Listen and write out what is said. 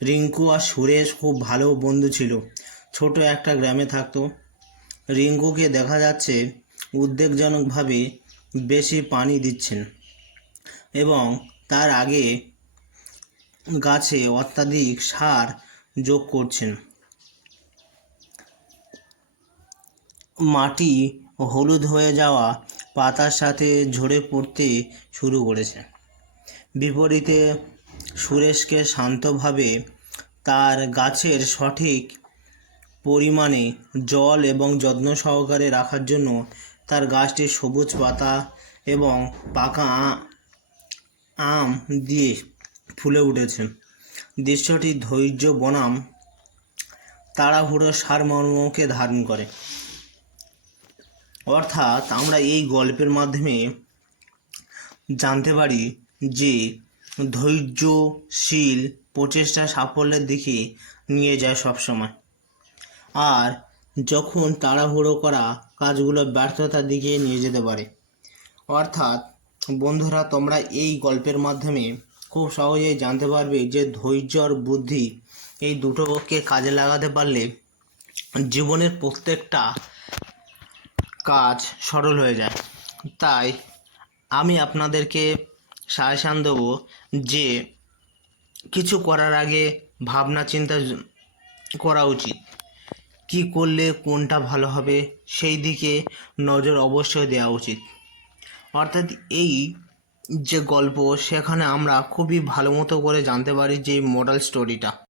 রিঙ্কু আর সুরেশ খুব ভালো বন্ধু ছিল। ছোট একটা গ্রামে থাকতো। রিঙ্কুকে দেখা যাচ্ছে উদ্বেগজনকভাবে বেশি পানি দিচ্ছেন এবং তার আগে গাছে অত্যাধিক সার যোগ করছেন। মাটি হলুদ হয়ে যাওয়া পাতার সাথে ঝরে পড়তে শুরু করেছে। বিপরীতে সুরেশকে শান্তভাবে তার গাছের সঠিক পরিমাণে জল এবং যত্ন সহকারে রাখার জন্য তার গাছটির সবুজ পাতা এবং পাকা আম দিয়ে ফুলে উঠেছে। দৃশ্যটি ধৈর্য বনাম তাড়াহুড়ো সারমর্মকে ধারণ করে। অর্থাৎ আমরা এই গল্পের মাধ্যমে জানতে পারি যে ধৈর্যশীল প্রচেষ্টা সাফল্যের দিকে নিয়ে যায় সবসময়, আর যখন তাড়াহুড়ো করা কাজগুলো ব্যর্থতার দিকে নিয়ে যেতে পারে। অর্থাৎ বন্ধুরা, তোমরা এই গল্পের মাধ্যমে খুব সহজেই জানতে পারবে যে ধৈর্য আর বুদ্ধি এই দুটোকে কাজে লাগাতে পারলে জীবনের প্রত্যেকটা কাজ সরল হয়ে যায়। তাই আমি আপনাদেরকে সাজেশান দেবো যে কিছু করার আগে ভাবনা চিন্তা করা উচিত। কি করলে কোনটা ভালো হবে সেই দিকে নজর অবশ্যই দেওয়া উচিত। অর্থাৎ এই যে গল্প, সেখানে আমরা খুবই ভালো মতো করে জানতে পারি যে মোরাল স্টোরিটা।